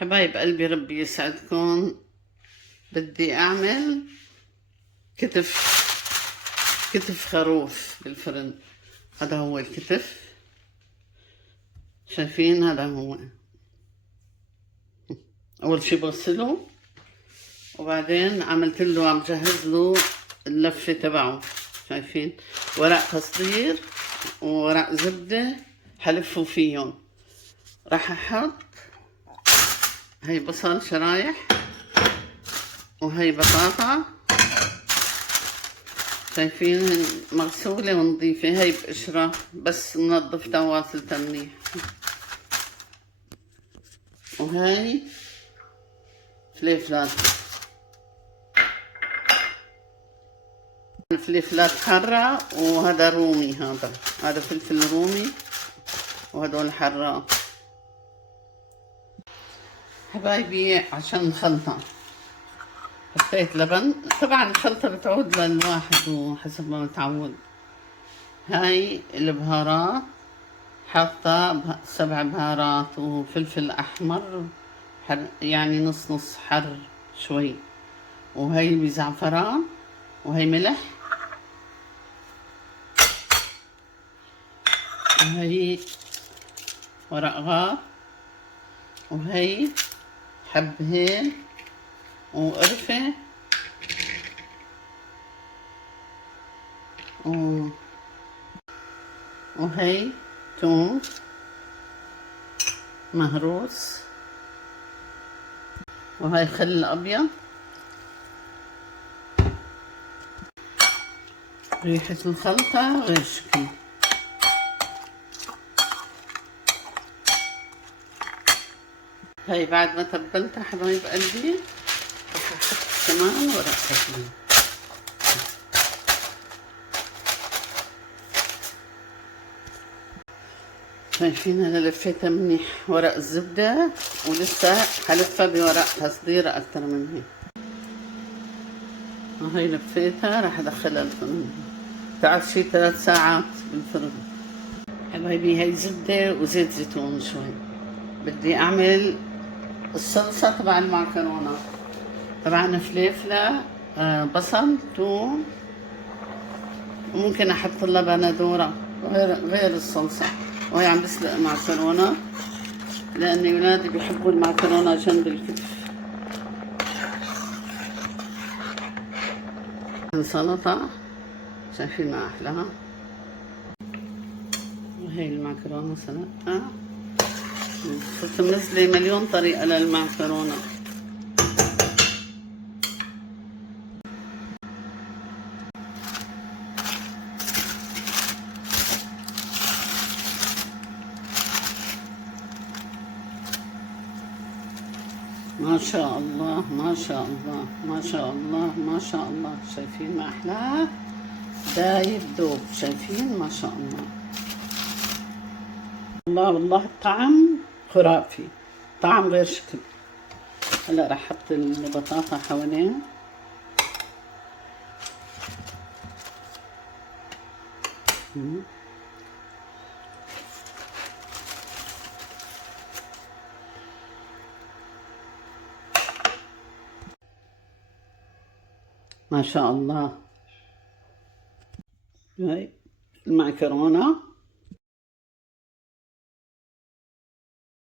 حبايب قلبي ربي يسعدكم. بدي أعمل كتف خروف بالفرن. هذا هو الكتف، شايفين؟ هذا هو. أول شي بغسله، وبعدين عملت له، عم جهز له اللفة تبعه. شايفين؟ ورق تصدير وورق زبدة حلفه فيهم. راح أحط هي بصل شرايح، وهي بطاطا، شايفين؟ مغسولة ونظيفة، هي بقشرة بس منظفتها وواصلتها منيح. وهي فليفلات حرة، وهذا رومي، هذا فلفل رومي، وهدول حراء. حبايبي عشان الخلطة حطيت لبن، طبعا الخلطة بتعود للواحد وحسب ما متعود. هاي البهارات، حاطة 7 بهارات وفلفل أحمر يعني نص حر شوي، وهي بزعفران، وهي ملح، وهي ورق غار، وهي حب هيل وقرفة وهي توم مهروس، وهي خل أبيض. ريحة الخلطة غير شكل. هاي بعد ما تبلتها حبايب قلبي رح احط كمان ورق تتبيل. شايفين؟ انا لفيتها منيح ورق الزبدة، ولسه حلفها بورق تصدير اكتر من هيك. هاي لفيتها، رح ادخلها الفرن، تقعد شي 3 ساعات بالفرن. حبايبي هاي زبدة وزيت زيتون شوي. بدي اعمل الصلصة تبع المعكرونة. طبعا فليفلة، بصل، توم، وممكن احط لها بندورة غير الصلصة. وهي عم بسلق معكرونة لان ولادي بيحبوا المعكرونة جنب الكتف. سلطة، شايفين ما احلاها. وهي المعكرونة سلقتها. صرت منزلة مليون طريقة للمعكرونة. ما شاء الله ما شاء الله ما شاء الله ما شاء الله. شايفين ما احلاها؟ دايب دوب. شايفين؟ ما شاء الله. الله والله الطعم خرافي، طعم غير شكل. هلا رح احط البطاطا حواليه. ما شاء الله. هاي المعكرونة